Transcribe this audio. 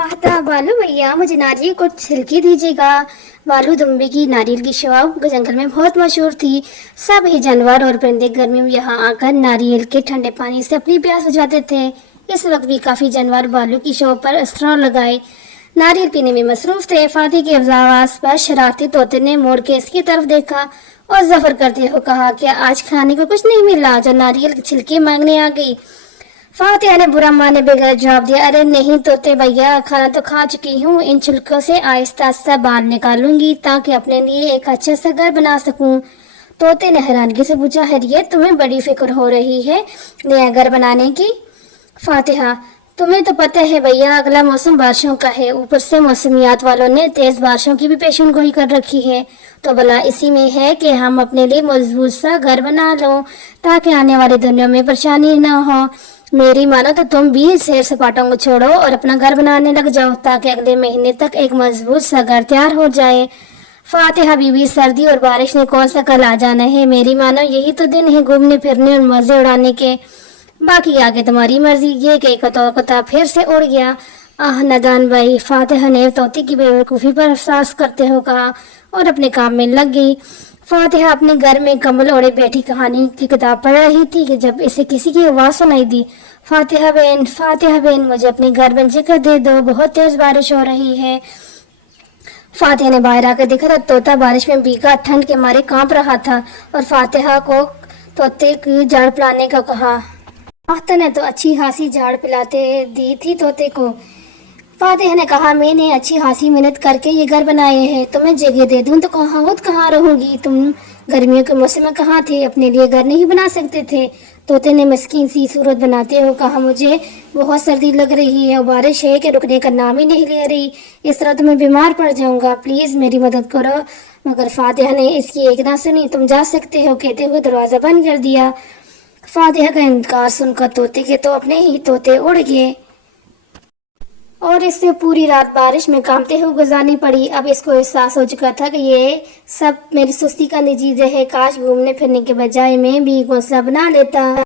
फाहता बालू भैया मुझे नारियल को छिलकी दीजिएगा। बालू दुम्बे की नारियल की शॉप जंगल में बहुत मशहूर थी। सभी जानवर और परिंदे गर्मियों में यहाँ आकर नारियल के ठंडे पानी से अपनी प्यास बुझाते थे। इस वक्त भी काफी जानवर बालू की शॉप पर स्टॉल लगाए नारियल पीने में मसरूफ थे। फातिह की आवाज पर शरारती तोते ने मोड़ के इसकी तरफ देखा और जफर करते हुए कहा, क्या आज खाने को कुछ नहीं मिला जो नारियल के छिलके मांगने आ गई। फातिहा ने बुरा माने बगैर जवाब दिया, अरे नहीं तोते भैया, खाना तो खा चुकी हूँ। इन छिलकों से आहिस्ता आहिस्ता बाल निकालूंगी ताकि अपने लिए एक अच्छा सा घर बना सकूं। तोते ने हैरानगी से पूछा, हैरियत तुम्हें बड़ी फिक्र हो रही है नया घर बनाने की। फातिहा, तुम्हें तो पता है भैया अगला मौसम बारिशों का है, ऊपर से मौसमियात वालों ने तेज बारिशों की भी पेशन गोई कर रखी है। तो भला इसी में है कि हम अपने लिए मजबूत सा घर बना लो ताकि आने वाले दिनों में परेशानी न हो। मेरी मानो तो तुम भी सैर सपाटों को छोड़ो और अपना घर बनाने लग जाओ ताकि अगले महीने तक एक मजबूत सा घर तैयार हो जाए। फातिहा बीबी, सर्दी और बारिश ने कौन सा कल आ जाना है। मेरी मानो यही तो दिन है घूमने फिरने और मजे उड़ाने के, बाकी आगे तुम्हारी मर्जी। ये कता फिर से उड़ गया। आह नदान भाई, फातिहा ने तोते की बेवकूफ़ी पर अफसोस करते हुए कहा और अपने काम में लग गई। फातिहा अपने घर में कंबल ओढ़े बैठी कहानी की किताब पढ़ रही थी कि जब इसे किसी की आवाज़ सुनाई दी, फातिहा बहन मुझे अपने घर में जगह दे दो, बहुत तेज बारिश हो रही है। फातिहा ने बाहर आकर देखा तो तोता बारिश में भीगा ठंड के मारे कांप रहा था और फातिहा को तोते की झाड़ पिलाने का कहा। फातिहा ने तो अच्छी खासी झाड़ पिलाते दी थी तोते को। फातिहा ने कहा, मैंने अच्छी खासी मेहनत करके ये घर बनाए हैं, तुम्हें जगह दे दूं तो कहाँ रहूंगी। तुम गर्मियों के मौसम में कहाँ थे, अपने लिए घर नहीं बना सकते थे। तोते ने मस्कीन सी सूरत बनाते हुए कहा, मुझे बहुत सर्दी लग रही है और बारिश है कि रुकने का नाम ही नहीं ले रही। इस तरह तो मैं बीमार पड़ जाऊंगा, प्लीज मेरी मदद करो। मगर फातिहा ने इसकी एक ना सुनी। तुम जा सकते हो कहते हुए दरवाजा बंद कर दिया। फातिहा का इनकार सुनकर तोते के तो अपने ही तोते उड़ गए और इससे पूरी रात बारिश में कांपते हुए गुजारनी पड़ी। अब इसको एहसास हो चुका था कि ये सब मेरी सुस्ती का नतीजा है। काश घूमने फिरने के बजाय मैं भी घोंसला बना लेता।